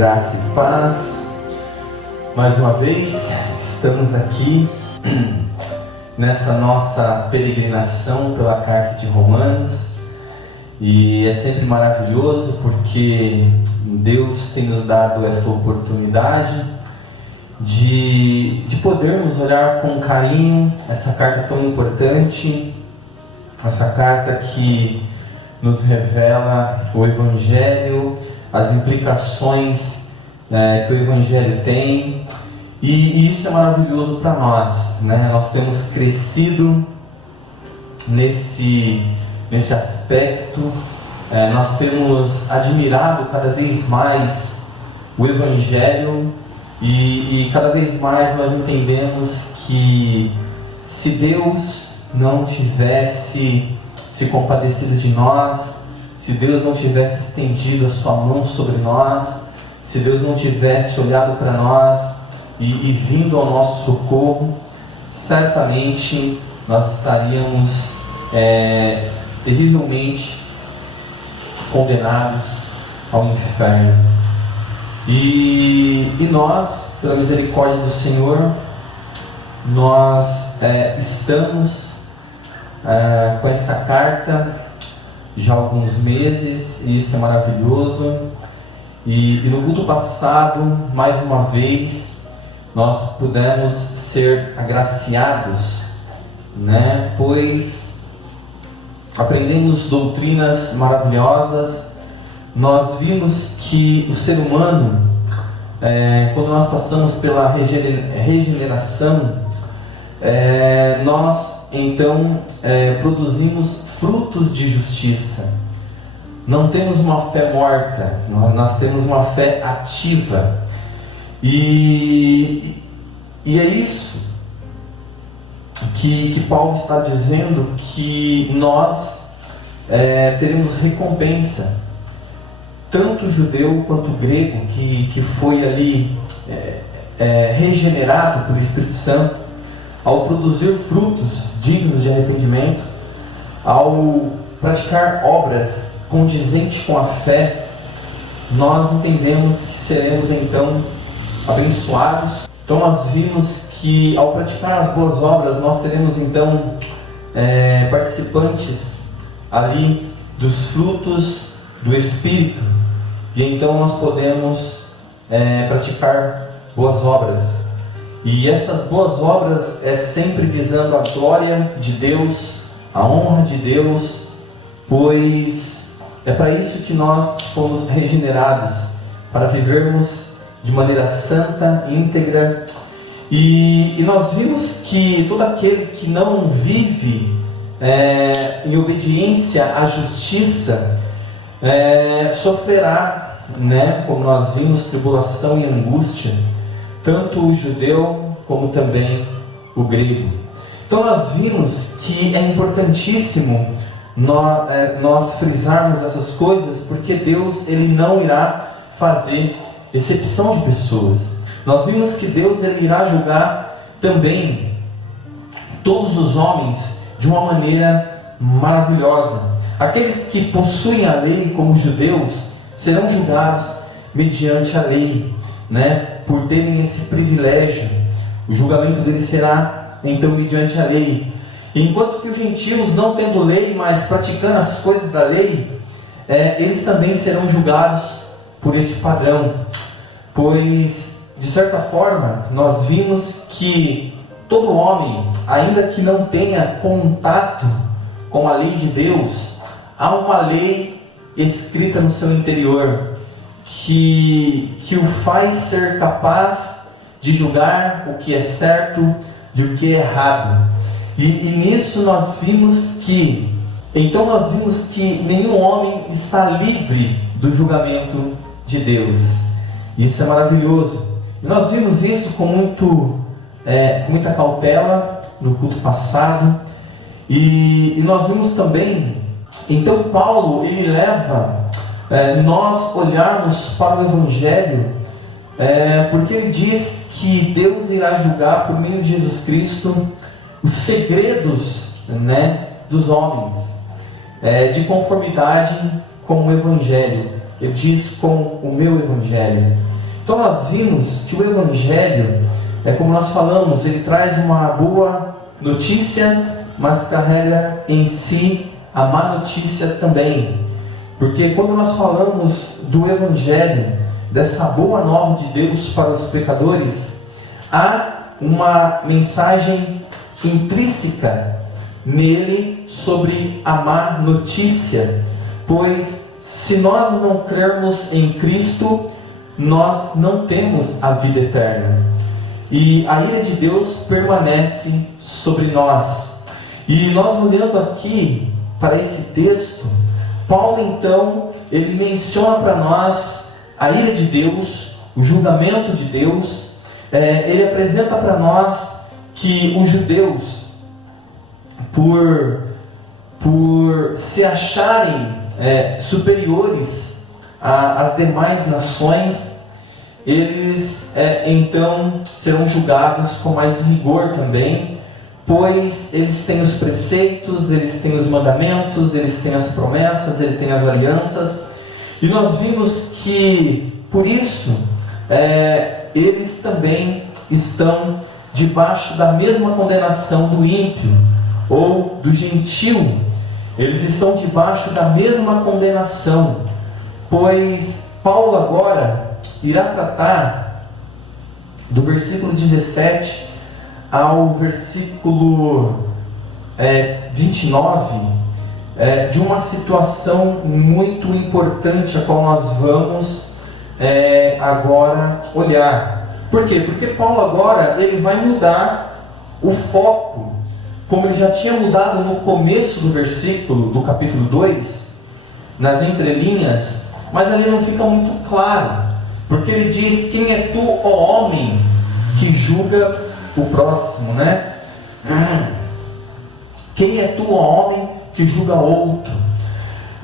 Graça e paz. Mais uma vez estamos aqui nessa nossa peregrinação pela carta de Romanos, e é sempre maravilhoso porque Deus tem nos dado essa oportunidade de podermos olhar com carinho essa carta tão importante, essa carta que nos revela o Evangelho, as implicações que o Evangelho tem, e isso é maravilhoso para nós, né? Nós temos crescido nesse aspecto, nós temos admirado cada vez mais o Evangelho, e cada vez mais nós entendemos que se Deus não tivesse se compadecido de nós, se Deus não tivesse estendido a sua mão sobre nós, se Deus não tivesse olhado para nós e vindo ao nosso socorro, certamente nós estaríamos terrivelmente condenados ao inferno. E nós, pela misericórdia do Senhor, nós estamos com essa carta já há alguns meses, e isso é maravilhoso. E no culto passado, mais uma vez, nós pudemos ser agraciados, né? Pois aprendemos doutrinas maravilhosas. Nós vimos que o ser humano, quando nós passamos pela regeneração, nós então produzimos frutos de justiça. Não temos uma fé morta, nós temos uma fé ativa. E é isso que Paulo está dizendo, que nós teremos recompensa. Tanto o judeu quanto o grego que foi ali regenerado pelo Espírito Santo, ao produzir frutos dignos de arrependimento, ao praticar obras condizentes com a fé, nós entendemos que seremos então abençoados. Então nós vimos que ao praticar as boas obras, nós seremos então participantes ali dos frutos do Espírito, e então nós podemos praticar boas obras. E essas boas obras sempre visando a glória de Deus, a honra de Deus, pois é para isso que nós fomos regenerados, para vivermos de maneira santa, íntegra. E nós vimos que todo aquele que não vive em obediência à justiça sofrerá, né? Como nós vimos, tribulação e angústia, tanto o judeu como também o grego. Então nós vimos que é importantíssimo nós frisarmos essas coisas, porque Deus ele não irá fazer exceção de pessoas. Nós vimos que Deus ele irá julgar também todos os homens de uma maneira maravilhosa. Aqueles que possuem a lei como judeus serão julgados mediante a lei, né? Por terem esse privilégio. O julgamento deles será então mediante a lei. Enquanto que os gentios, não tendo lei, mas praticando as coisas da lei, eles também serão julgados por este padrão. Pois, de certa forma, nós vimos que todo homem, ainda que não tenha contato com a lei de Deus, há uma lei escrita no seu interior, que o faz ser capaz de julgar o que é certo de o que é errado. E nisso nós vimos que nenhum homem está livre do julgamento de Deus. Isso é maravilhoso. E nós vimos isso com muita cautela no culto passado. E nós vimos também, então Paulo ele leva nós olharmos para o Evangelho, porque ele diz que Deus irá julgar por meio de Jesus Cristo os segredos, né, dos homens, de conformidade com o Evangelho. Ele diz: com o meu Evangelho. Então nós vimos que o Evangelho, como nós falamos, ele traz uma boa notícia, mas carrega em si a má notícia também. Porque quando nós falamos do Evangelho, dessa boa nova de Deus para os pecadores, há uma mensagem intrínseca nele sobre a má notícia, pois se nós não crermos em Cristo, nós não temos a vida eterna, e a ira de Deus permanece sobre nós. E nós olhando aqui para esse texto, Paulo então, ele menciona para nós a ira de Deus, o julgamento de Deus. Ele apresenta para nós que os judeus, por se acharem superiores às demais nações, eles então serão julgados com mais rigor também, pois eles têm os preceitos, eles têm os mandamentos, eles têm as promessas, eles têm as alianças, e nós vimos que por isso eles também estão debaixo da mesma condenação do ímpio ou do gentio. Eles estão debaixo da mesma condenação, pois Paulo agora irá tratar do versículo 17 ao versículo 29 de uma situação muito importante a qual nós vamos agora olhar. Por quê? Porque Paulo agora ele vai mudar o foco, como ele já tinha mudado no começo do versículo do capítulo 2, nas entrelinhas, mas ali não fica muito claro, porque ele diz: quem é tu, ó homem, que julga o próximo, né? Quem é tu, ó homem, que julga outro?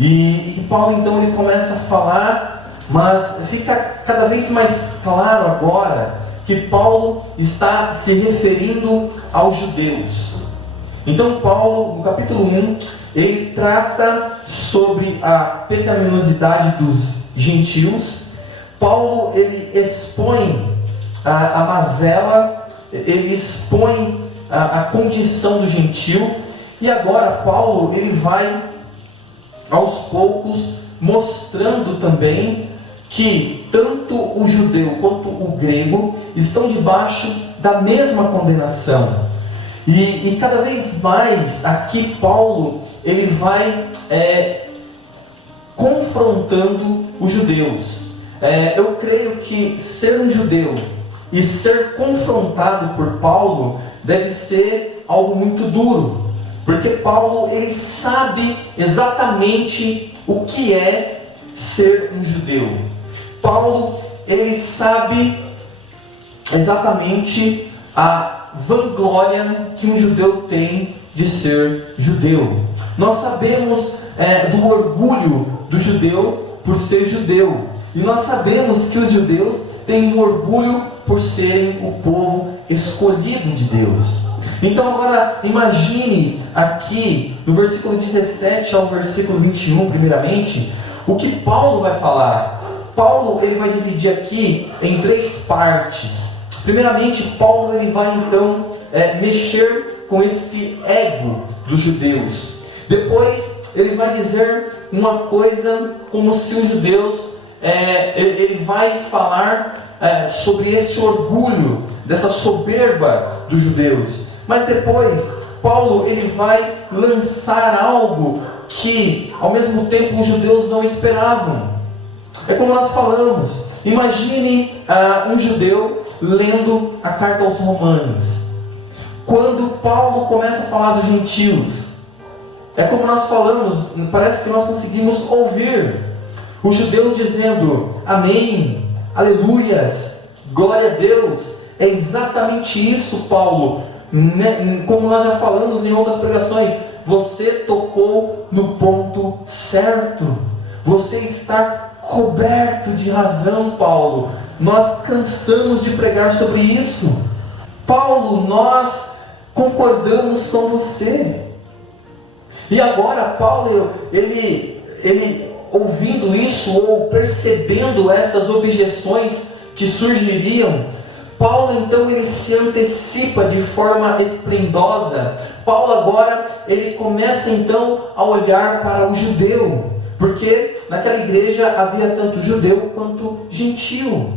E Paulo então ele começa a falar, mas fica cada vez mais claro agora que Paulo está se referindo aos judeus. Então Paulo, no capítulo 1, ele trata sobre a pecaminosidade dos gentios. Paulo ele expõe a mazela, ele expõe a condição do gentio, e agora Paulo ele vai aos poucos mostrando também que tanto o judeu quanto o grego estão debaixo da mesma condenação. E cada vez mais aqui Paulo ele vai confrontando os judeus. Eu creio que ser um judeu e ser confrontado por Paulo deve ser algo muito duro, porque Paulo ele sabe exatamente o que é ser um judeu. Paulo ele sabe exatamente a vanglória que um judeu tem de ser judeu. Nós sabemos do orgulho do judeu por ser judeu, e nós sabemos que os judeus têm um orgulho por serem o povo escolhido de Deus. Então agora imagine aqui no versículo 17 ao versículo 21 primeiramente, o que Paulo vai falar. Paulo ele vai dividir aqui em 3 partes. Primeiramente, Paulo ele vai então mexer com esse ego dos judeus. Depois ele vai dizer uma coisa como se os judeus, ele vai falar sobre esse orgulho, dessa soberba dos judeus. Mas depois Paulo ele vai lançar algo que ao mesmo tempo os judeus não esperavam. É como nós falamos, imagine um judeu lendo a carta aos Romanos. Quando Paulo começa a falar dos gentios, é como nós falamos, parece que nós conseguimos ouvir os judeus dizendo amém, aleluias, glória a Deus. É exatamente isso, Paulo. Como nós já falamos em outras pregações, você tocou no ponto certo. Você está coberto de razão, Paulo. Nós cansamos de pregar sobre isso. Paulo, nós concordamos com você. E agora Paulo, ele ouvindo isso ou percebendo essas objeções que surgiriam, Paulo então ele se antecipa de forma esplendosa. Paulo agora ele começa então a olhar para o judeu, porque naquela igreja havia tanto judeu quanto gentil.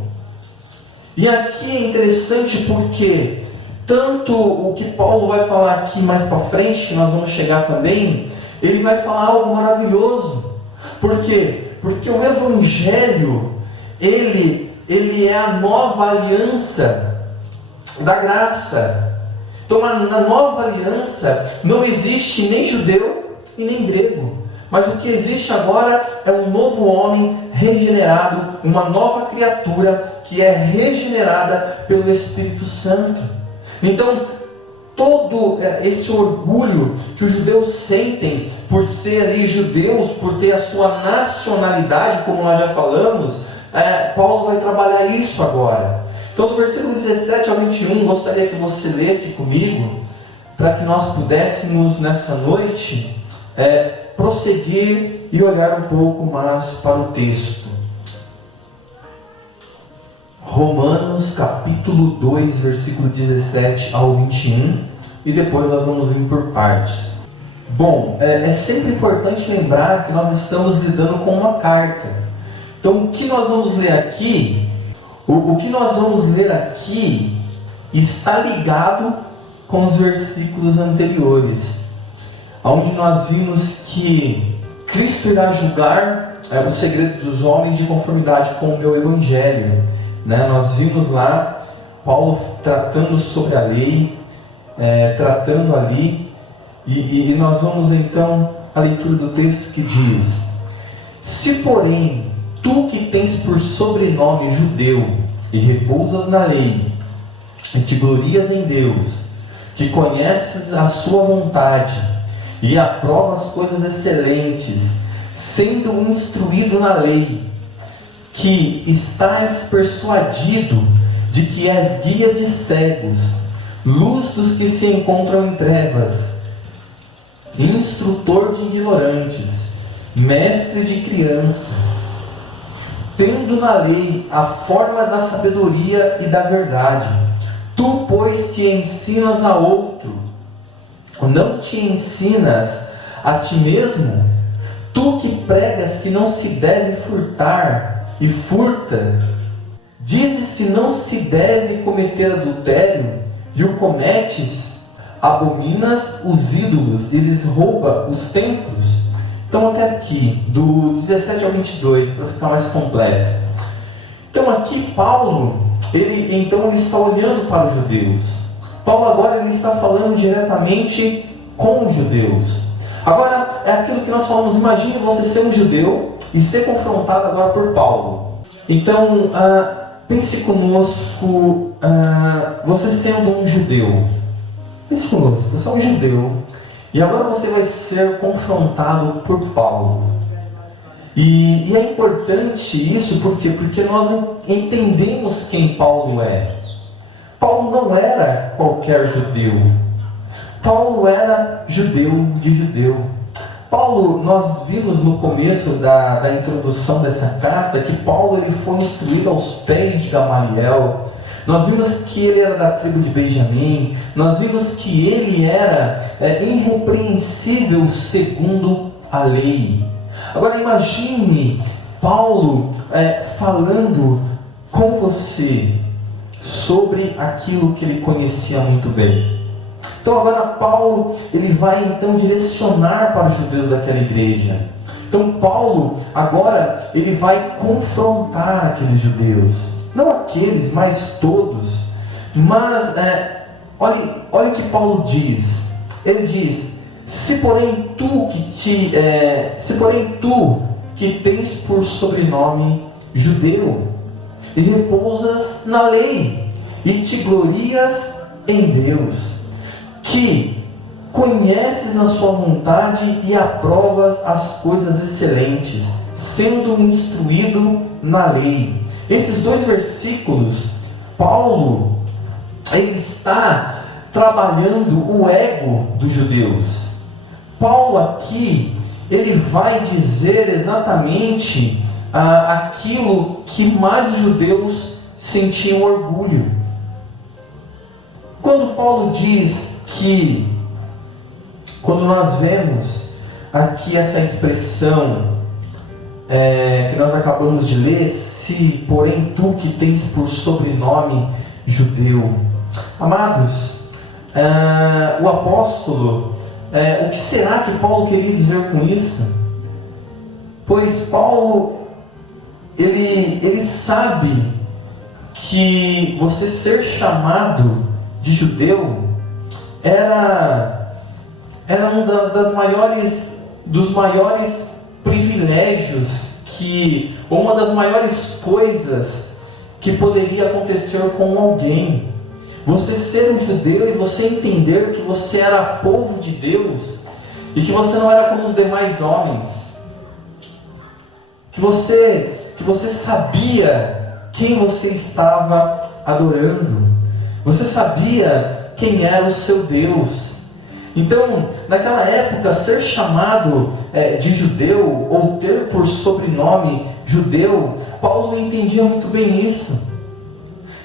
E aqui é interessante porque tanto o que Paulo vai falar aqui mais para frente, que nós vamos chegar também, ele vai falar algo maravilhoso. Por quê? Porque o Evangelho, ele é a nova aliança da graça. Então, na nova aliança não existe nem judeu e nem grego, mas o que existe agora é um novo homem regenerado, uma nova criatura que é regenerada pelo Espírito Santo. Então, todo esse orgulho que os judeus sentem por serem judeus, por ter a sua nacionalidade, como nós já falamos, Paulo vai trabalhar isso agora. Então, do versículo 17 ao 21, gostaria que você lesse comigo, para que nós pudéssemos nessa noite prosseguir e olhar um pouco mais para o texto. Romanos capítulo 2, versículo 17 ao 21, e depois nós vamos ir por partes. Bom, é sempre importante lembrar que nós estamos lidando com uma carta. Então, o que nós vamos ler aqui, o que nós vamos ler aqui está ligado com os versículos anteriores, onde nós vimos que Cristo irá julgar o segredo dos homens de conformidade com o meu Evangelho. Nós vimos lá Paulo tratando sobre a lei, tratando ali, e nós vamos então à leitura do texto que diz: se porém tu que tens por sobrenome judeu e repousas na lei e te glorias em Deus, que conheces a sua vontade e aprovas coisas excelentes, sendo instruído na lei, que estás persuadido de que és guia de cegos, luz dos que se encontram em trevas, instrutor de ignorantes, mestre de criança, tendo na lei a forma da sabedoria e da verdade, tu, pois, que ensinas a outro, não te ensinas a ti mesmo? Tu que pregas que não se deve furtar e furta, dizes que não se deve cometer adultério e o cometes, abominas os ídolos e lhes rouba os templos. Então até aqui, do 17 ao 22, para ficar mais completo. Então aqui Paulo, ele está olhando para os judeus. Paulo agora ele está falando diretamente com os judeus. Agora é aquilo que nós falamos, imagine você ser um judeu e ser confrontado agora por Paulo. Então pense conosco, você sendo um judeu. Pense conosco, você é um judeu e agora você vai ser confrontado por Paulo. E é importante isso, por quê? Porque nós entendemos quem Paulo é. Paulo não era qualquer judeu. Paulo era judeu de judeu. Paulo, nós vimos no começo da introdução dessa carta que Paulo ele foi instruído aos pés de Gamaliel. Nós vimos que ele era da tribo de Benjamim. Nós vimos que ele era irrepreensível segundo a lei. Agora imagine Paulo falando com você sobre aquilo que ele conhecia muito bem. Então agora Paulo ele vai então direcionar para os judeus daquela igreja. Então Paulo agora ele vai confrontar aqueles judeus, não aqueles, mas todos. Mas olhe o que Paulo diz. Ele diz: se porém tu que tens por sobrenome judeu e repousas na lei e te glorias em Deus, que conheces a sua vontade e aprovas as coisas excelentes, sendo instruído na lei. Esses dois versículos, Paulo ele está trabalhando o ego dos judeus. Paulo aqui ele vai dizer exatamente aquilo que mais os judeus sentiam orgulho. Quando Paulo diz que, quando nós vemos aqui essa expressão que nós acabamos de ler, se porém tu que tens por sobrenome judeu. Amados, o apóstolo, o que será que Paulo queria dizer com isso? Pois Paulo, ele sabe que você ser chamado de judeu era dos maiores privilégios ou uma das maiores coisas que poderia acontecer com alguém. Você ser um judeu e você entender que você era povo de Deus e que você não era como os demais homens, que você sabia quem você estava adorando, você sabia quem era o seu Deus. Então, naquela época, ser chamado de judeu ou ter por sobrenome judeu, Paulo entendia muito bem isso.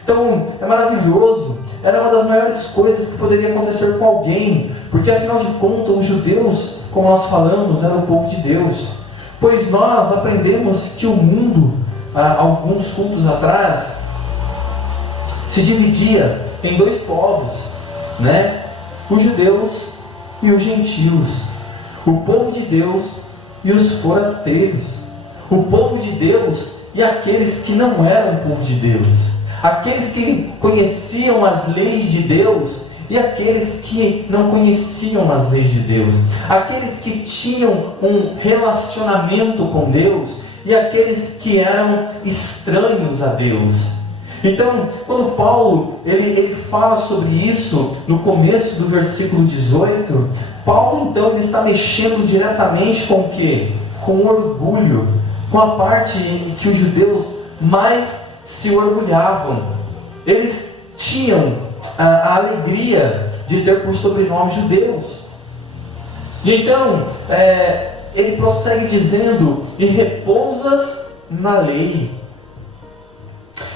Então, é maravilhoso, era uma das maiores coisas que poderia acontecer com alguém, porque afinal de contas, os judeus, como nós falamos, eram o povo de Deus. Pois nós aprendemos que o mundo, alguns cultos atrás, se dividia em dois povos, né? Os judeus e os gentios, o povo de Deus e os forasteiros, o povo de Deus e aqueles que não eram povo de Deus, aqueles que conheciam as leis de Deus e aqueles que não conheciam as leis de Deus, aqueles que tinham um relacionamento com Deus e aqueles que eram estranhos a Deus. Então, quando Paulo ele fala sobre isso no começo do versículo 18, Paulo então ele está mexendo diretamente com o quê? Com o orgulho, com a parte em que os judeus mais se orgulhavam. Eles tinham a alegria de ter por sobrenome judeus. E então, ele prossegue dizendo: e repousas na lei,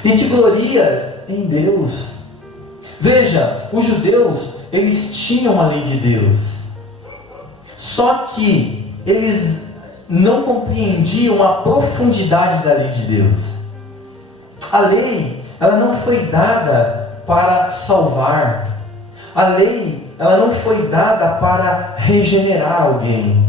e te glorias em Deus. Veja, os judeus, eles tinham a lei de Deus, só que eles não compreendiam a profundidade da lei de Deus. A lei, ela não foi dada para salvar. A lei, ela não foi dada para regenerar alguém.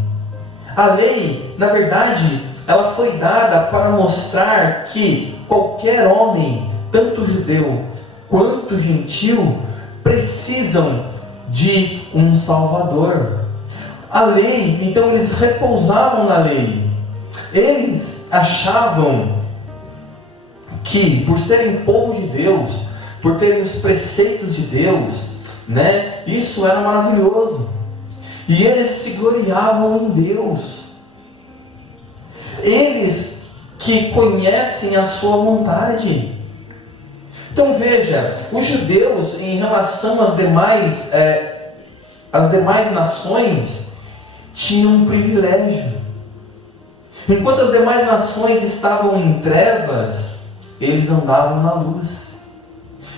A lei, na verdade, ela foi dada para mostrar que qualquer homem, tanto judeu quanto gentil, precisam de um Salvador. A lei, então eles repousavam na lei. Eles achavam que, por serem povo de Deus, por terem os preceitos de Deus, né, isso era maravilhoso. E eles se gloriavam em Deus. Eles que conhecem a sua vontade. Então veja, os judeus, em relação às demais nações, tinham um privilégio. Enquanto as demais nações estavam em trevas, eles andavam na luz.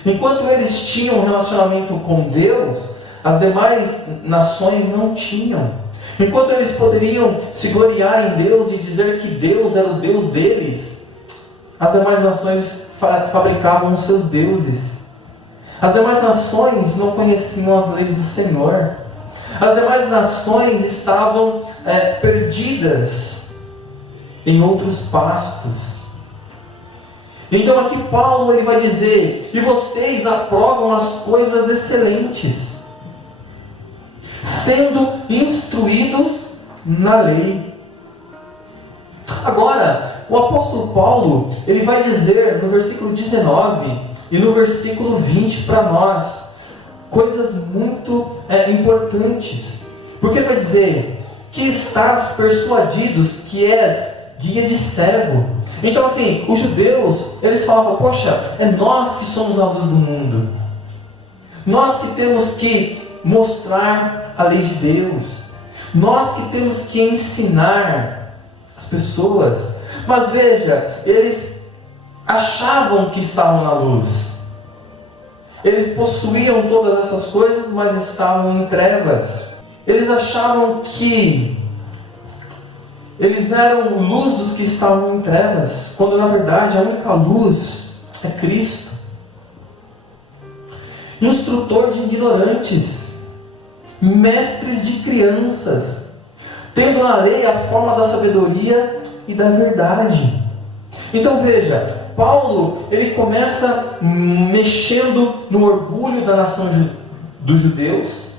Enquanto eles tinham um relacionamento com Deus, as demais nações não tinham. Enquanto eles poderiam se gloriar em Deus e dizer que Deus era o Deus deles, as demais nações fabricavam os seus deuses. As demais nações não conheciam as leis do Senhor. As demais nações estavam perdidas em outros pastos. Então aqui Paulo ele vai dizer: e vocês aprovam as coisas excelentes, sendo instruídos na lei. Agora, o apóstolo Paulo, ele vai dizer no versículo 19 e no versículo 20 para nós, coisas muito importantes. Porque vai dizer que estás persuadidos que és guia de cego. Então assim, os judeus, eles falavam: poxa, é nós que somos a luz do mundo. Nós que temos que mostrar a lei de Deus. Nós que temos que ensinar as pessoas. Mas veja, eles achavam que estavam na luz. Eles possuíam todas essas coisas, mas estavam em trevas. Eles achavam que eles eram luz dos que estavam em trevas, quando na verdade a única luz é Cristo. Instrutor de ignorantes, mestres de crianças, tendo na lei a forma da sabedoria e da verdade. Então veja, Paulo, ele começa mexendo no orgulho da nação dos judeus.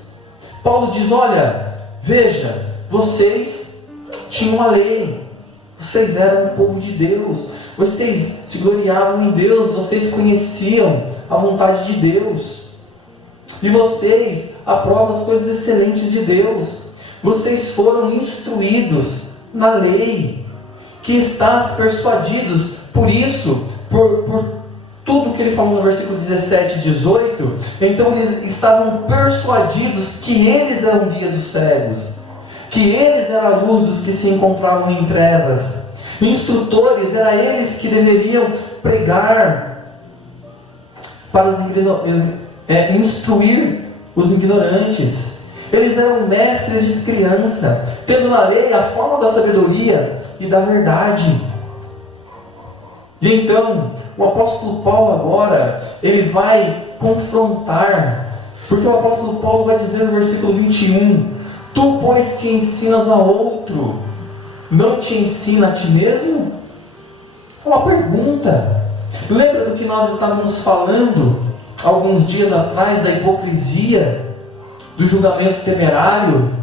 Paulo diz, olha, veja, vocês tinham a lei, vocês eram o povo de Deus, vocês se gloriavam em Deus, vocês conheciam a vontade de Deus, e vocês aprovam as coisas excelentes de Deus, vocês foram instruídos na lei, que estás persuadidos, por isso, por tudo que ele falou no versículo 17 e 18, então eles estavam persuadidos que eles eram guia dos cegos, que eles eram a luz dos que se encontravam em trevas. Instrutores, eram eles que deveriam pregar para os instruir os ignorantes. Eles eram mestres de criança, tendo na lei a forma da sabedoria e da verdade. E então, o apóstolo Paulo agora, ele vai confrontar, porque o apóstolo Paulo vai dizer no versículo 21, tu, pois, que ensinas a outro, não te ensina a ti mesmo? É uma pergunta. Lembra do que nós estávamos falando alguns dias atrás, da hipocrisia, do julgamento temerário?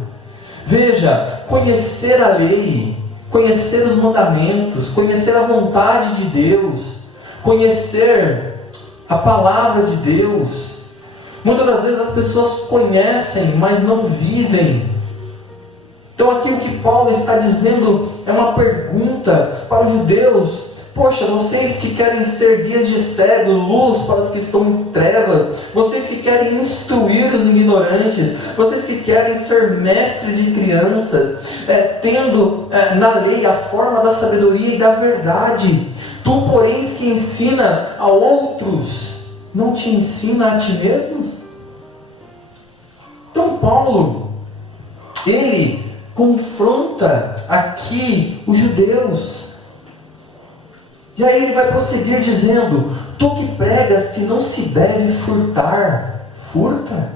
Veja, conhecer a lei, conhecer os mandamentos, conhecer a vontade de Deus, conhecer a palavra de Deus. Muitas das vezes as pessoas conhecem, mas não vivem. Então aqui o que Paulo está dizendo é uma pergunta para os judeus. Poxa, vocês que querem ser guias de cego, luz para os que estão em trevas, vocês que querem instruir os ignorantes, vocês que querem ser mestres de crianças, tendo na lei a forma da sabedoria e da verdade, tu, porém, que ensina a outros, não te ensina a ti mesmos? Então Paulo, ele confronta aqui os judeus. E aí ele vai prosseguir dizendo, tu que pregas que não se deve furtar, furta?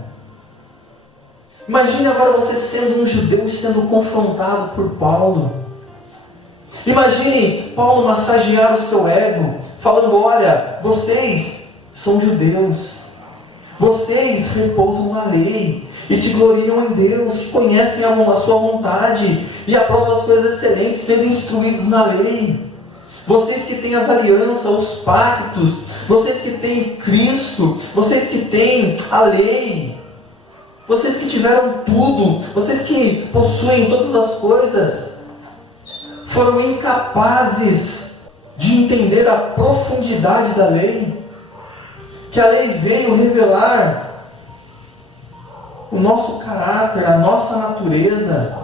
Imagine agora você sendo um judeu e sendo confrontado por Paulo. Imagine Paulo massagear o seu ego, falando, olha, vocês são judeus, vocês repousam na lei, e te gloriam em Deus, que conhecem a sua vontade, e aprovam as coisas excelentes, sendo instruídos na lei. Vocês que têm as alianças, os pactos, vocês que têm Cristo, vocês que têm a lei, vocês que tiveram tudo, vocês que possuem todas as coisas, foram incapazes de entender a profundidade da lei, que a lei veio revelar o nosso caráter, a nossa natureza.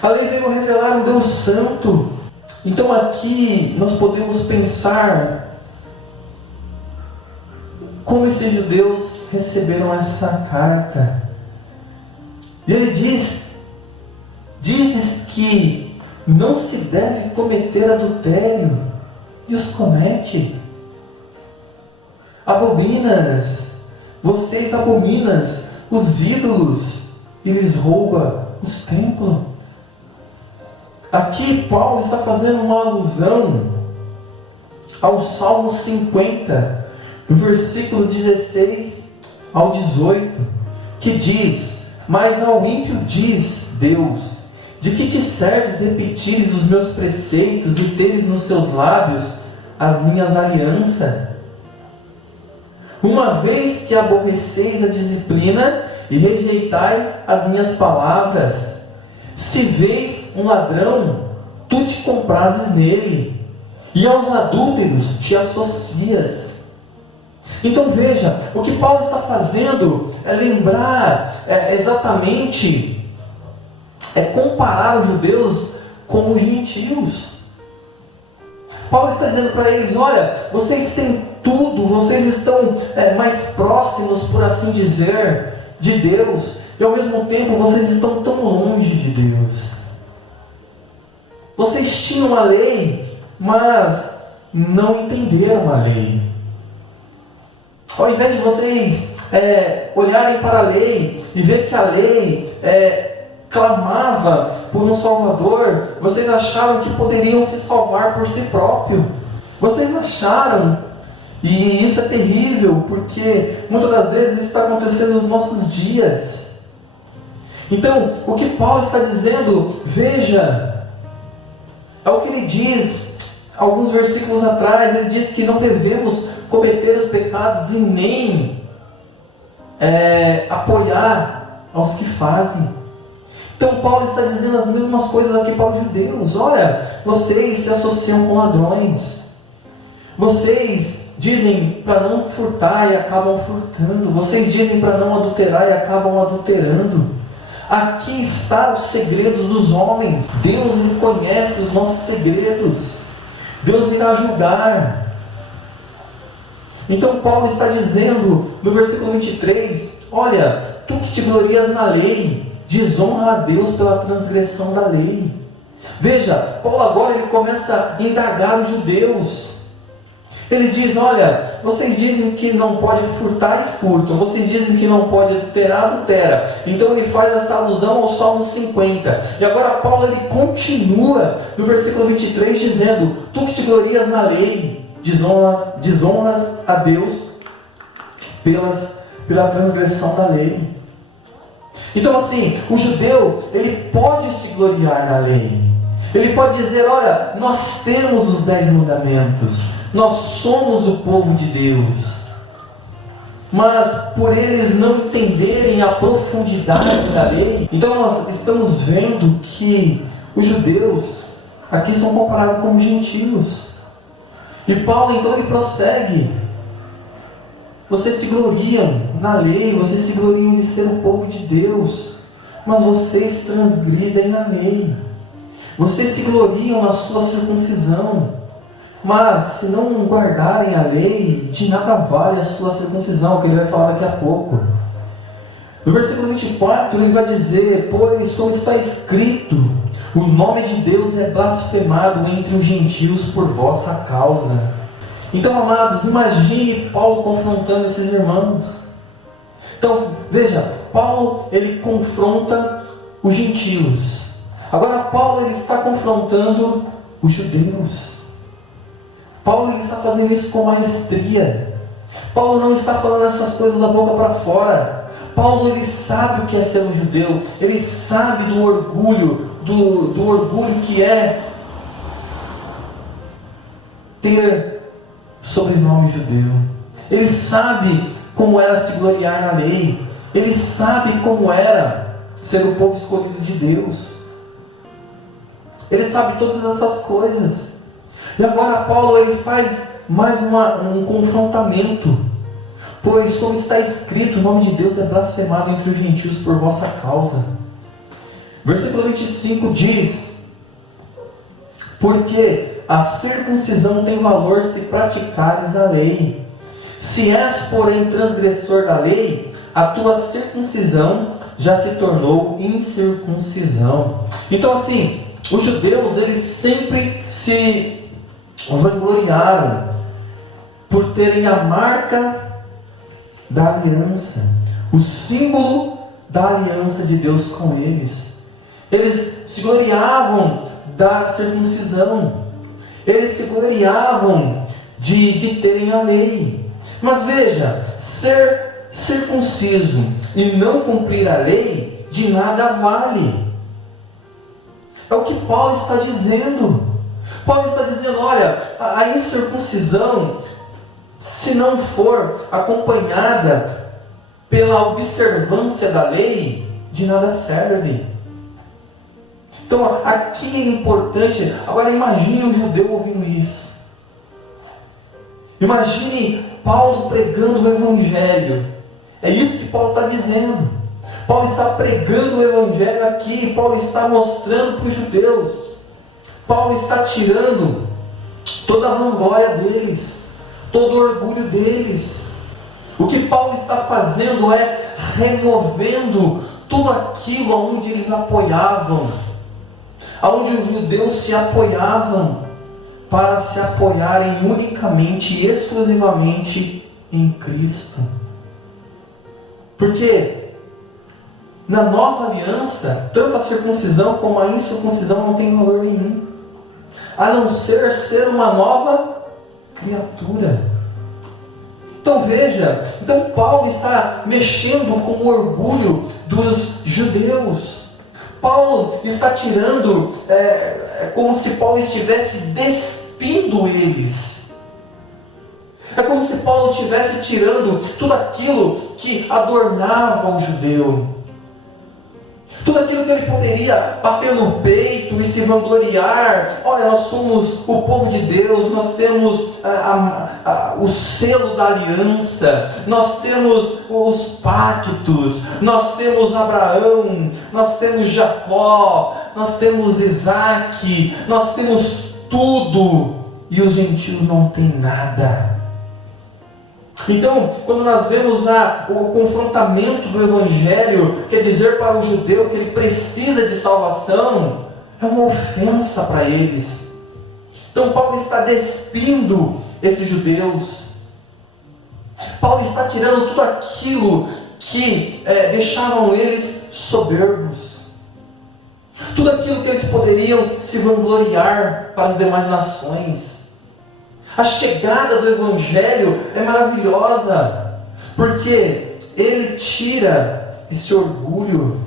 A lei veio revelar um Deus santo. Então aqui nós podemos pensar como esses judeus receberam essa carta. E ele dizes que não se deve cometer adultério, e os comete. Vocês abominam os ídolos e lhes rouba os templos. Aqui Paulo está fazendo uma alusão ao Salmo 50, no versículo 16 ao 18, que diz, mas ao ímpio diz Deus, de que te serves repetires os meus preceitos e teres nos teus lábios as minhas alianças? Uma vez que aborreceis a disciplina e rejeitai as minhas palavras, se veis um ladrão, tu te comprases nele, e aos adúlteros te associas. Então veja, o que Paulo está fazendo é lembrar exatamente, comparar os judeus com os gentios. Paulo está dizendo para eles: olha, vocês têm tudo, vocês estão mais próximos, por assim dizer, de Deus, e ao mesmo tempo vocês estão tão longe de Deus. Vocês tinham a lei, mas não entenderam a lei. Ao invés de vocês olharem para a lei e ver que a lei clamava por um Salvador, vocês acharam que poderiam se salvar por si próprio. Vocês acharam, e isso é terrível, porque muitas das vezes isso está acontecendo nos nossos dias. Então, o que Paulo está dizendo, veja, é o que ele diz alguns versículos atrás. Ele diz que não devemos cometer os pecados e nem apoiar aos que fazem. Então Paulo está dizendo as mesmas coisas aqui para os judeus. Olha, vocês se associam com ladrões. Vocês dizem para não furtar e acabam furtando. Vocês dizem para não adulterar e acabam adulterando. Aqui está o segredo dos homens. Deus, Ele conhece os nossos segredos. Deus irá julgar. Então Paulo está dizendo no versículo 23, olha, tu que te glorias na lei, desonra a Deus pela transgressão da lei. Veja, Paulo agora ele começa a indagar os judeus. Ele diz: olha, vocês dizem que não pode furtar e furtam, vocês dizem que não pode adulterar, adultera. Então ele faz essa alusão ao Salmo 50. E agora Paulo ele continua no versículo 23 dizendo: tu que te glorias na lei, desonras a Deus pela transgressão da lei. Então assim, o judeu ele pode se gloriar na lei. Ele pode dizer: olha, nós temos os 10 mandamentos, nós somos o povo de Deus. Mas por eles não entenderem a profundidade da lei, então nós estamos vendo que os judeus aqui são comparados como gentios. E Paulo então ele prossegue: vocês se gloriam na lei, vocês se gloriam de ser o povo de Deus, mas vocês transgridem a lei. Vocês se gloriam na sua circuncisão, mas se não guardarem a lei, de nada vale a sua circuncisão, que ele vai falar daqui a pouco. No versículo 24 ele vai dizer: pois como está escrito, o nome de Deus é blasfemado entre os gentios por vossa causa. Então, amados, imagine Paulo confrontando esses irmãos. Então, veja, Paulo ele confronta os gentios. Agora Paulo ele está confrontando os judeus. Paulo ele está fazendo isso com maestria. Paulo não está falando essas coisas da boca para fora. Paulo ele sabe o que é ser um judeu. Ele sabe do orgulho, do orgulho que é ter sobrenome judeu. Ele sabe como era se gloriar na lei. Ele sabe como era ser o povo escolhido de Deus. Ele sabe todas essas coisas. E agora Paulo ele faz mais um confrontamento. Pois como está escrito, o nome de Deus é blasfemado entre os gentios por vossa causa. Versículo 25 diz: porque a circuncisão tem valor se praticares a lei. Se és, porém, transgressor da lei, a tua circuncisão já se tornou incircuncisão. Então assim, os judeus eles sempre se vangloriaram por terem a marca da aliança, o símbolo da aliança de Deus com eles. Eles se gloriavam da circuncisão, eles se gloriavam de terem a lei. Mas veja, ser circunciso e não cumprir a lei de nada vale. É o que Paulo está dizendo. Paulo está dizendo: olha, a incircuncisão, se não for acompanhada pela observância da lei, de nada serve. Então aqui é importante. Agora imagine um judeu ouvindo isso. Imagine Paulo pregando o Evangelho. É isso que Paulo está dizendo. Paulo está pregando o Evangelho aqui. Paulo está mostrando para os judeus. Paulo está tirando toda a vanglória deles, todo o orgulho deles. O que Paulo está fazendo é removendo tudo aquilo aonde eles apoiavam, aonde os judeus se apoiavam, para se apoiarem unicamente e exclusivamente em Cristo. Porque na nova aliança, tanto a circuncisão como a incircuncisão não tem valor nenhum, a não ser uma nova criatura. Então veja, Paulo está mexendo com o orgulho dos judeus. Paulo está tirando, como se Paulo estivesse despindo eles. É como se Paulo estivesse tirando tudo aquilo que adornava o judeu. Tudo aquilo que ele poderia bater no peito e se vangloriar. Olha, nós somos o povo de Deus, nós temos o selo da aliança, nós temos os pactos, nós temos Abraão, nós temos Jacó, nós temos Isaac, nós temos tudo, e os gentios não têm nada. Então, quando nós vemos o confrontamento do Evangelho, quer dizer para o judeu que ele precisa de salvação, é uma ofensa para eles. Então Paulo está despindo esses judeus. Paulo está tirando tudo aquilo que deixavam eles soberbos. Tudo aquilo que eles poderiam se vangloriar para as demais nações. A chegada do Evangelho é maravilhosa, porque ele tira esse orgulho.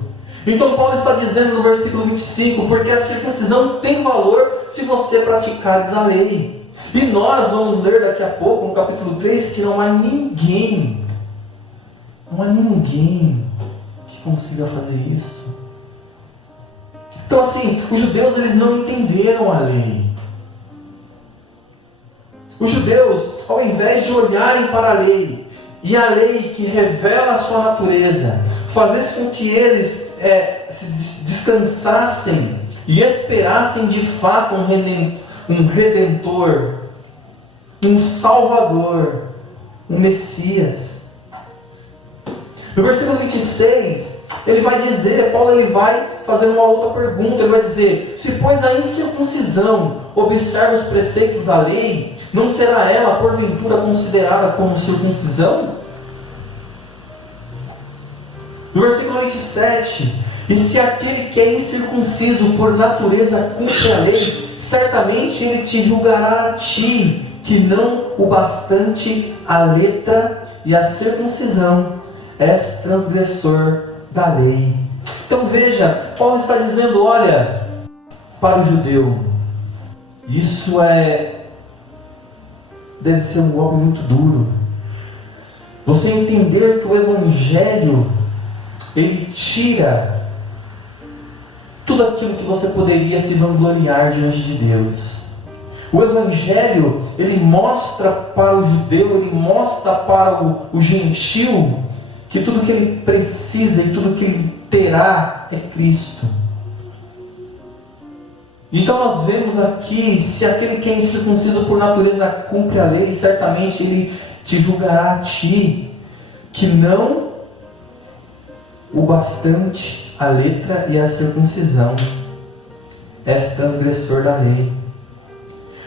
Então Paulo está dizendo no versículo 25, porque a circuncisão tem valor se você praticares a lei. E nós vamos ler daqui a pouco, no capítulo 3, que não há ninguém que consiga fazer isso. Então assim, os judeus eles não entenderam a lei. Os judeus, ao invés de olharem para a lei, e a lei que revela a sua natureza, fazesse com que eles se descansassem e esperassem de fato um Redentor, um Salvador, um Messias. No versículo 26, ele vai dizer, Paulo ele vai fazer uma outra pergunta, ele vai dizer, se pois a incircuncisão observa os preceitos da lei, não será ela porventura considerada como circuncisão? No versículo 27, e se aquele que é incircunciso por natureza cumpre a lei, certamente ele te julgará a ti, que não o bastante a letra e a circuncisão, és transgressor da lei. Então veja, Paulo está dizendo, olha, para o judeu, isso deve ser um golpe muito duro. Você entender que o Evangelho, ele tira tudo aquilo que você poderia se vangloriar diante de Deus. O Evangelho, ele mostra para o judeu, ele mostra para o gentil, que tudo que ele precisa e tudo que ele terá é Cristo. Então nós vemos aqui, se aquele que é incircunciso por natureza cumpre a lei, certamente ele te julgará a ti, que não o bastante a letra e a circuncisão, és transgressor da lei.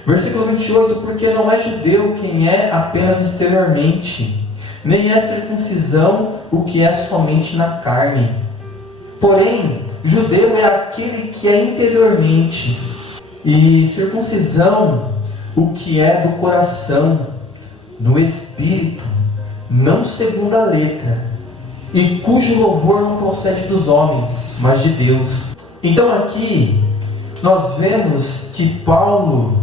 Versículo 28, porque não é judeu quem é apenas exteriormente, nem é circuncisão o que é somente na carne. Porém, judeu é aquele que é interiormente, e circuncisão o que é do coração, no espírito, não segundo a letra, e cujo louvor não procede dos homens, mas de Deus. Então aqui nós vemos que Paulo,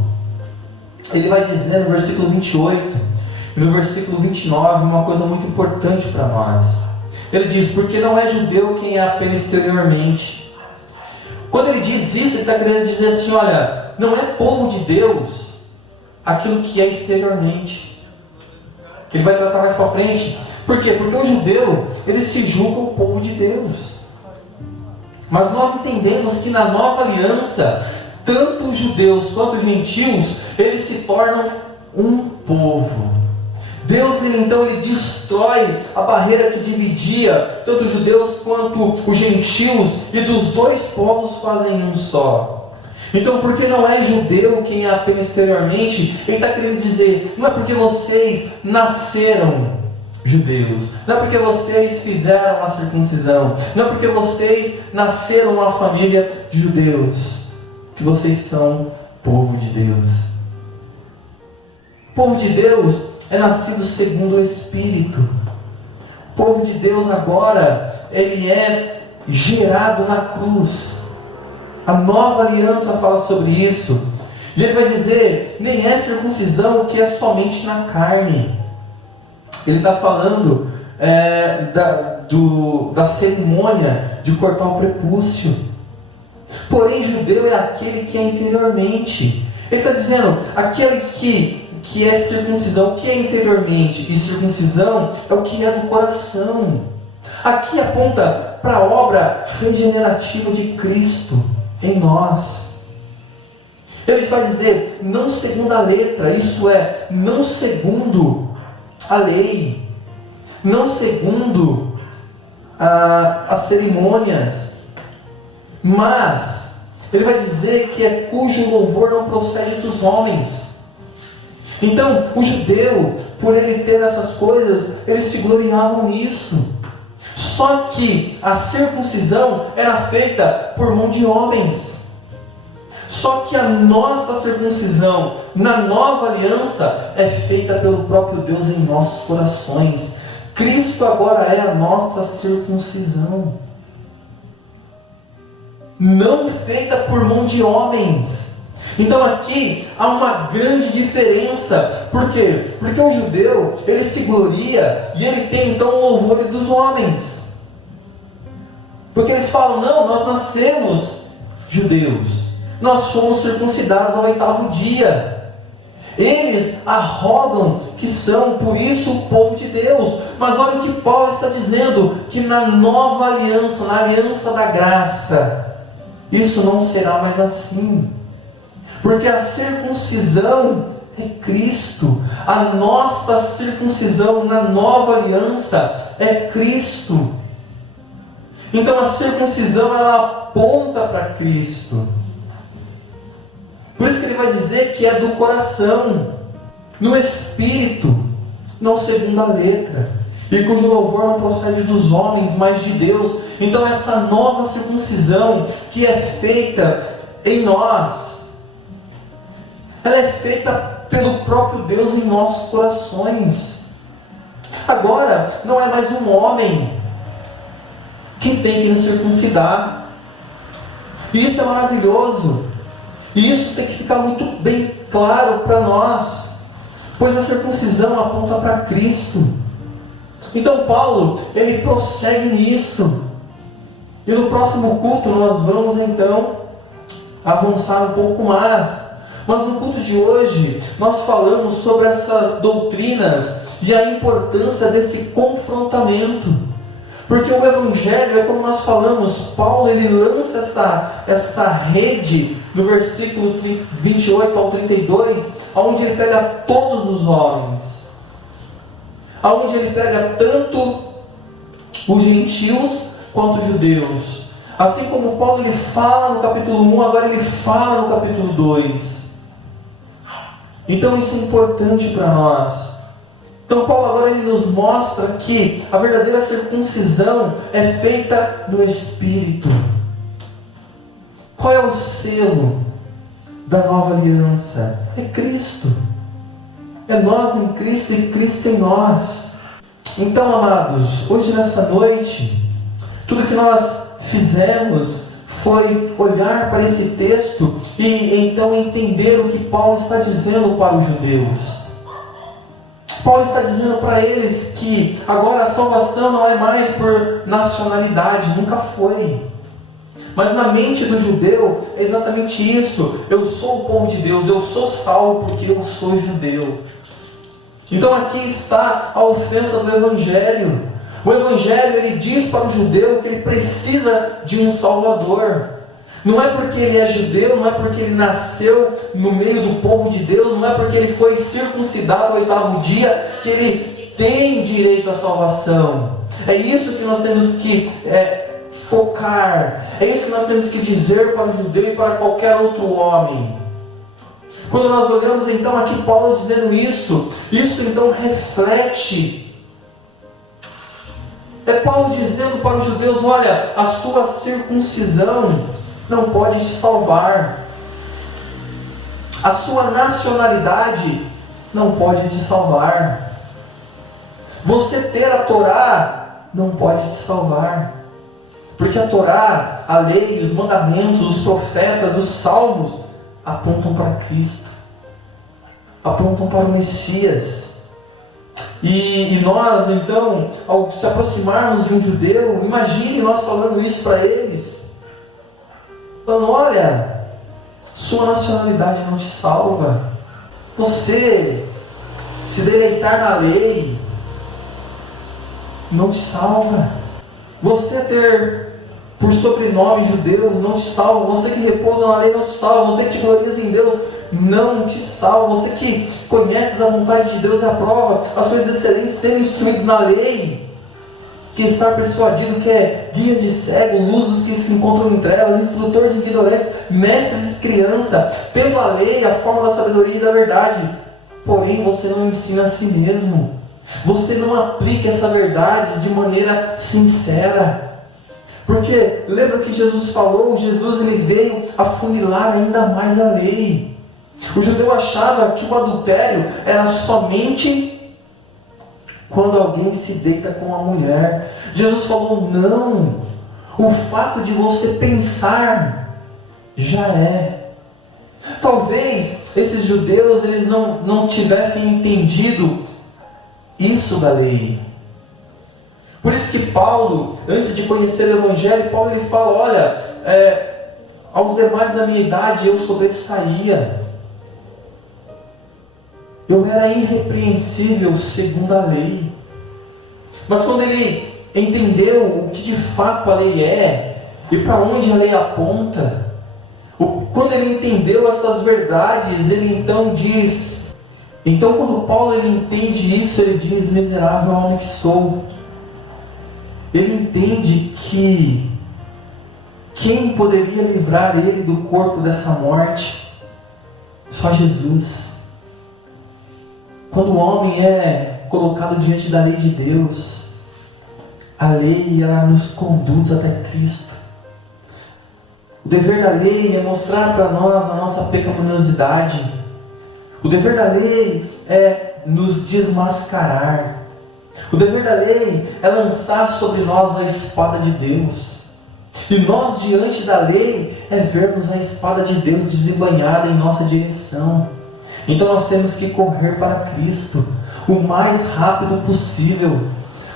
ele vai dizer no versículo 28 e no versículo 29 uma coisa muito importante para nós. Ele diz, porque não é judeu quem é apenas exteriormente. Quando ele diz isso, ele está querendo dizer assim, olha, não é povo de Deus aquilo que é exteriormente, que ele vai tratar mais para frente. Por quê? Porque o judeu, ele se julga o povo de Deus. Mas nós entendemos que na nova aliança, tanto os judeus quanto os gentios, eles se tornam um povo. Deus então ele destrói a barreira que dividia tanto os judeus quanto os gentios, e dos dois povos fazem um só. Então, porque não é judeu quem é apenas exteriormente, ele está querendo dizer, não é porque vocês nasceram judeus, não é porque vocês fizeram a circuncisão, não é porque vocês nasceram numa família de judeus, que vocês são povo de Deus. O povo de Deus é nascido segundo o Espírito. O povo de Deus agora, ele é gerado na cruz. A nova aliança fala sobre isso. E ele vai dizer, nem é circuncisão o que é somente na carne. Ele está falando da cerimônia de cortar o prepúcio. Porém, judeu é aquele que é interiormente. Ele está dizendo, aquele que é circuncisão, o que é interiormente? E circuncisão é o que é do coração. Aqui aponta para a obra regenerativa de Cristo em nós. Ele vai dizer, não segundo a letra, isso é, não segundo a lei, não segundo as cerimônias, mas ele vai dizer que é cujo louvor não procede dos homens. Então, o judeu, por ele ter essas coisas, eles se gloriavam nisso. Só que a circuncisão era feita por mão de homens. Só que a nossa circuncisão, na nova aliança, é feita pelo próprio Deus em nossos corações. Cristo agora é a nossa circuncisão. Não feita por mão de homens. Então aqui há uma grande diferença. Por quê? Porque o judeu, ele se gloria e ele tem então o louvor dos homens. Porque eles falam, não, nós nascemos judeus, nós fomos circuncidados ao 8º dia. Eles arrogam que são, por isso, o povo de Deus. Mas olha o que Paulo está dizendo, que na nova aliança, na aliança da graça, isso não será mais assim. Porque a circuncisão é Cristo. A nossa circuncisão na nova aliança é Cristo. Então a circuncisão, ela aponta para Cristo. Por isso que ele vai dizer que é do coração, no Espírito, não segundo a letra, e cujo louvor não procede dos homens, mas de Deus. Então essa nova circuncisão que é feita em nós, ela é feita pelo próprio Deus em nossos corações. Agora, não é mais um homem que tem que nos circuncidar. E isso é maravilhoso. E isso tem que ficar muito bem claro para nós, pois a circuncisão aponta para Cristo. Então Paulo, ele prossegue nisso. E no próximo culto nós vamos então avançar um pouco mais. Mas no culto de hoje, nós falamos sobre essas doutrinas e a importância desse confrontamento. Porque o Evangelho é como nós falamos, Paulo ele lança essa rede no versículo 28 ao 32, onde ele pega todos os homens. Onde ele pega tanto os gentios quanto os judeus. Assim como Paulo ele fala no capítulo 1, agora ele fala no capítulo 2. Então isso é importante para nós. Então Paulo agora ele nos mostra que a verdadeira circuncisão é feita no Espírito. Qual é o selo da nova aliança? É Cristo. É nós em Cristo e Cristo em nós. Então, amados, hoje nessa noite, tudo que nós fizemos foi olhar para esse texto e então entender o que Paulo está dizendo para os judeus. Paulo está dizendo para eles que agora a salvação não é mais por nacionalidade, nunca foi. Mas na mente do judeu é exatamente isso. Eu sou o povo de Deus, eu sou salvo porque eu sou judeu. Então aqui está a ofensa do Evangelho. O Evangelho ele diz para o judeu que ele precisa de um Salvador. Não é porque ele é judeu, não é porque ele nasceu no meio do povo de Deus, não é porque ele foi circuncidado ao 8º dia, que ele tem direito à salvação. É isso que nós temos que focar, é isso que nós temos que dizer para o judeu e para qualquer outro homem. Quando nós olhamos então aqui Paulo dizendo isso então reflete. É Paulo dizendo para os judeus: olha, a sua circuncisão não pode te salvar. A sua nacionalidade não pode te salvar. Você ter a Torá não pode te salvar. Porque a Torá, a lei, os mandamentos, os profetas, os salmos apontam para Cristo. Apontam para o Messias. E nós, então, ao se aproximarmos de um judeu, imagine nós falando isso para eles. Falando: olha, sua nacionalidade não te salva. Você se deleitar na lei não te salva. Você ter por sobrenome judeus não te salva. Você que repousa na lei não te salva. Você que te gloriza em Deus não te salva. Você que conhece a vontade de Deus e aprova as coisas excelentes, sendo instruído na lei, que está persuadido que é guias de cego, luz dos que se encontram em trevas, instrutores de ignorantes, mestres de criança, tendo a lei, a forma da sabedoria e da verdade. Porém, você não ensina a si mesmo. Você não aplica essa verdade de maneira sincera. Porque lembra que Jesus falou? Jesus ele veio afunilar ainda mais a lei. O judeu achava que o adultério era somente quando alguém se deita com uma mulher. Jesus falou: não, o fato de você pensar já é. Talvez esses judeus eles não tivessem entendido isso da lei. Por isso que Paulo, antes de conhecer o Evangelho, Paulo ele fala: olha, aos demais da minha idade eu sobressaía. Eu era irrepreensível segundo a lei. Mas quando ele entendeu o que de fato a lei é e para onde a lei aponta, quando ele entendeu essas verdades, ele então diz... Então quando Paulo ele entende isso, ele diz: miserável homem que sou. Ele entende que quem poderia livrar ele do corpo dessa morte? Só Jesus. Quando o homem é colocado diante da lei de Deus, a lei ela nos conduz até Cristo. O dever da lei é mostrar para nós a nossa pecaminosidade. O dever da lei é nos desmascarar. O dever da lei é lançar sobre nós a espada de Deus. E nós, diante da lei, é vermos a espada de Deus desembainhada em nossa direção. Então nós temos que correr para Cristo o mais rápido possível,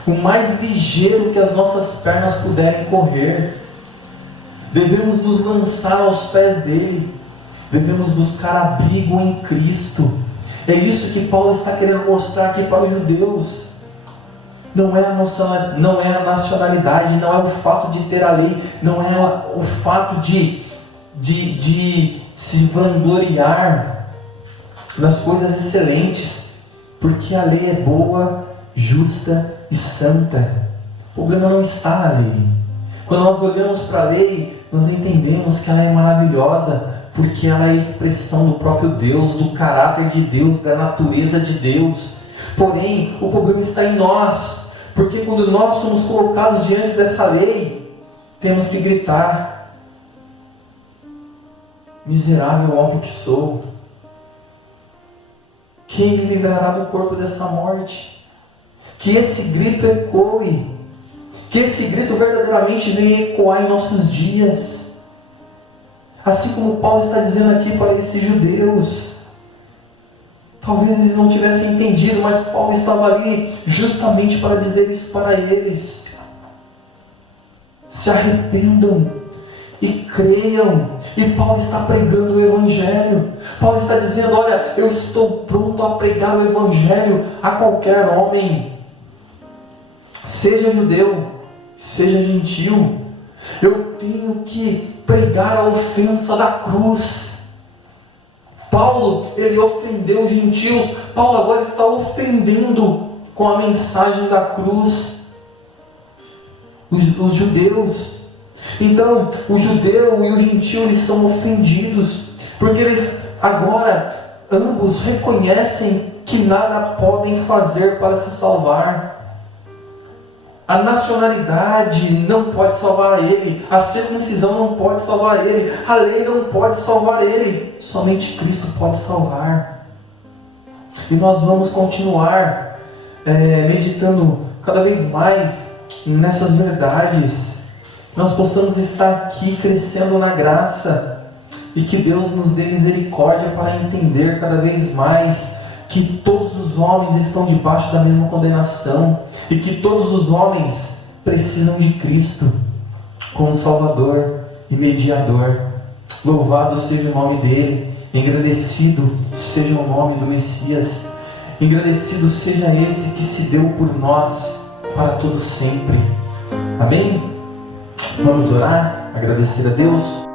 o mais ligeiro que as nossas pernas puderem correr. Devemos nos lançar aos pés dele. Devemos buscar abrigo em Cristo. É isso que Paulo está querendo mostrar aqui para os judeus. Não é a nacionalidade, não é o fato de ter a lei, não é o fato de se vangloriar nas coisas excelentes, porque a lei é boa, justa e santa. O problema não está na lei. Quando nós olhamos para a lei, nós entendemos que ela é maravilhosa, porque ela é a expressão do próprio Deus, do caráter de Deus, da natureza de Deus. Porém, o problema está em nós, porque quando nós somos colocados diante dessa lei, temos que gritar: miserável homem que sou. Quem me livrará do corpo dessa morte? Que esse grito ecoe, que esse grito verdadeiramente venha ecoar em nossos dias, assim como Paulo está dizendo aqui para esses judeus. Talvez eles não tivessem entendido, mas Paulo estava ali justamente para dizer isso para eles. Se arrependam e creiam. E Paulo está pregando o Evangelho. Paulo está dizendo: olha, eu estou pronto a pregar o Evangelho a qualquer homem, seja judeu, seja gentil. Eu tenho que pregar a ofensa da cruz. Paulo, ele ofendeu os gentios. Paulo agora está ofendendo com a mensagem da cruz os judeus. Então, o judeu e o gentio, eles são ofendidos, porque eles agora, ambos reconhecem que nada podem fazer para se salvar. A nacionalidade não pode salvar ele, a circuncisão não pode salvar ele, a lei não pode salvar ele, somente Cristo pode salvar. E nós vamos continuar meditando cada vez mais nessas verdades, que nós possamos estar aqui crescendo na graça, e que Deus nos dê misericórdia para entender cada vez mais que todos os homens estão debaixo da mesma condenação, e que todos os homens precisam de Cristo como Salvador e Mediador. Louvado seja o nome dele, engrandecido seja o nome do Messias, engrandecido seja esse que se deu por nós para todo sempre. Amém? Vamos orar, agradecer a Deus.